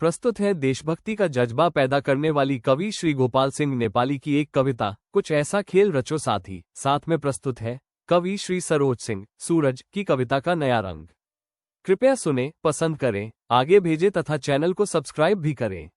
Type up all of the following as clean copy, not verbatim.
प्रस्तुत है देशभक्ति का जज्बा पैदा करने वाली कवि श्री गोपाल सिंह नेपाली की एक कविता, कुछ ऐसा खेल रचो साथी। साथ में प्रस्तुत है कवि श्री सरोज सिंह सूरज की कविता का नया रंग। कृपया सुने, पसंद करें, आगे भेजें तथा चैनल को सब्सक्राइब भी करें।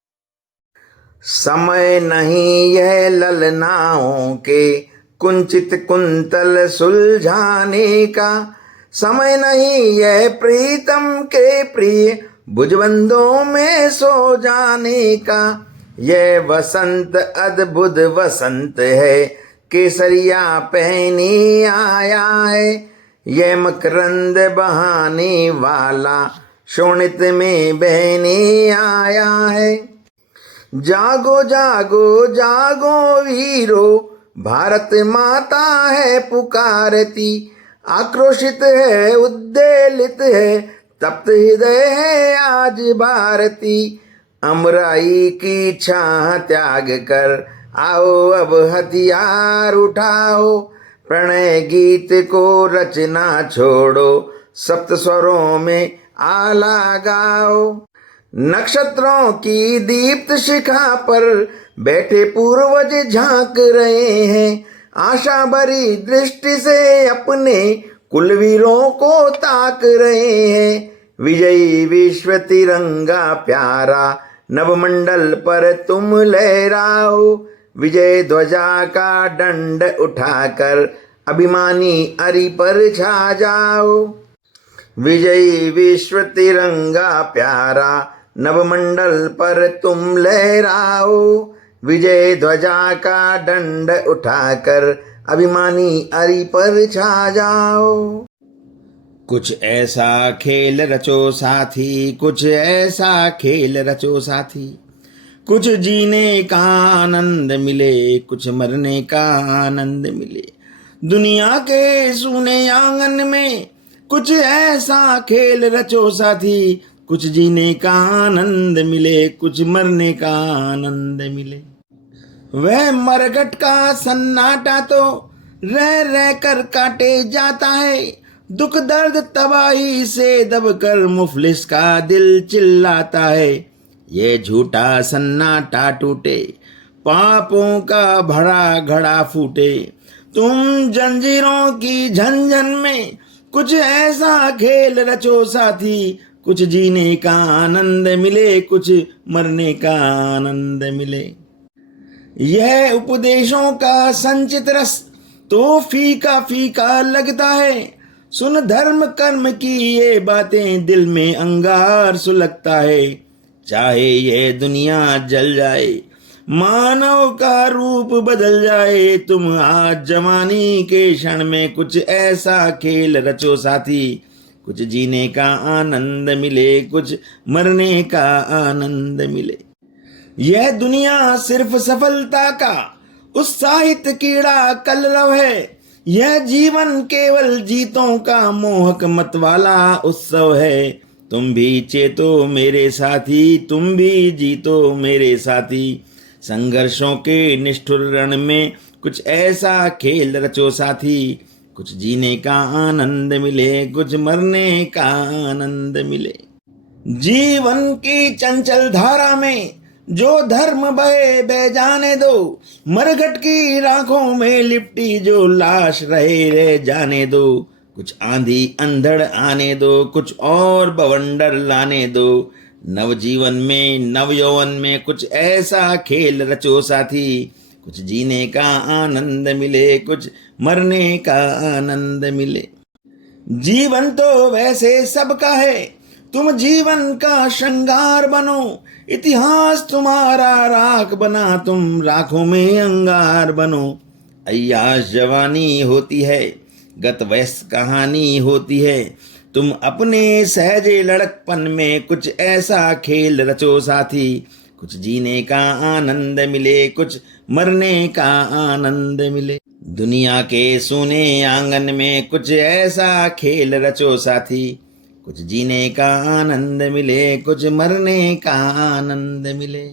समय नहीं यह ललनाओं के कुंचित कुंतल सुलझाने का, समय नहीं यह प्रीतम के प्रिय भुजबंदों में सो जाने का। यह वसंत अद्भुत वसंत है, केसरिया पहने आया है। यह मकरंद बहाने वाला शोणित में बहने आया है। जागो जागो जागो वीरो, भारत माता है पुकारती। आक्रोशित है, उद्वेलित है, तप्त हृदय है आज भारती। अमराई की छाह त्याग कर आओ अब हथियार उठाओ। प्रणय गीत को रचना छोड़ो, सप्त स्वरों में आला गाओ। नक्षत्रों की दीप्त शिखा पर बैठे पूर्वज झांक रहे हैं। आशा भरी दृष्टि से अपने कुलवीरों को ताक रहे हैं। विजयी विश्व तिरंगा प्यारा, नवमंडल पर तुम लहराओ। विजय ध्वजा का दंड उठाकर अभिमानी अरि पर छा जाओ। विजयी विश्व तिरंगा प्यारा, नवमंडल पर तुम लहराओ। विजय ध्वजा का दंड उठाकर अभिमानी अरि पर छा जाओ। कुछ ऐसा खेल रचो साथी, कुछ ऐसा खेल रचो साथी। कुछ जीने का आनंद मिले, कुछ मरने का आनंद मिले। दुनिया के सूने आंगन में कुछ ऐसा खेल रचो साथी। कुछ जीने का आनंद मिले, कुछ मरने का आनंद मिले। वह मरघट का सन्नाटा तो रह रह कर काटे जाता है। दुख दर्द तबाही से दबकर मुफलिस का दिल चिल्लाता है। ये झूठा सन्नाटा टूटे, पापों का भरा घड़ा फूटे। तुम जंजीरों की झंझन में कुछ ऐसा खेल रचो साथी। कुछ जीने का आनंद मिले, कुछ मरने का आनंद मिले। यह उपदेशों का संचित रस तो फीका फीका लगता है। सुन धर्म कर्म की ये बातें, दिल में अंगार सुलगता है। चाहे ये दुनिया जल जाए, मानव का रूप बदल जाए, तुम आज जवानी के क्षण में कुछ ऐसा खेल रचो साथी। कुछ जीने का आनंद मिले, कुछ मरने का आनंद मिले। यह दुनिया सिर्फ सफलता का उत्साहित कीड़ा कलरव है। यह जीवन केवल जीतों का मोहक मत वाला उत्सव है। तुम भी चेतो मेरे साथी, तुम भी जीतो मेरे साथी। संघर्षों के निष्ठुर रण में कुछ ऐसा खेल रचो साथी। कुछ जीने का आनंद मिले, कुछ मरने का आनंद मिले। जीवन की चंचल धारा में जो धर्म बहे बह जाने दो। मरघट की राखों में लिपटी जो लाश रहे रह जाने दो। कुछ आंधी अंधड़ आने दो, कुछ और बवंडर लाने दो। नवजीवन में नव यौवन में कुछ ऐसा खेल रचो साथी। कुछ जीने का आनंद मिले, कुछ मरने का आनंद मिले। जीवन तो वैसे सबका है, तुम जीवन का श्रृंगार बनो। इतिहास तुम्हारा राख बना, तुम राखों में अंगार बनो। अय्याश जवानी होती है, गत वयस्क कहानी होती है। तुम अपने सहजे लड़कपन में कुछ ऐसा खेल रचो साथी। कुछ जीने का आनंद मिले, कुछ मरने का आनंद मिले। दुनिया के सूने आंगन में कुछ ऐसा खेल रचो साथी। कुछ जीने का आनंद मिले, कुछ मरने का आनंद मिले।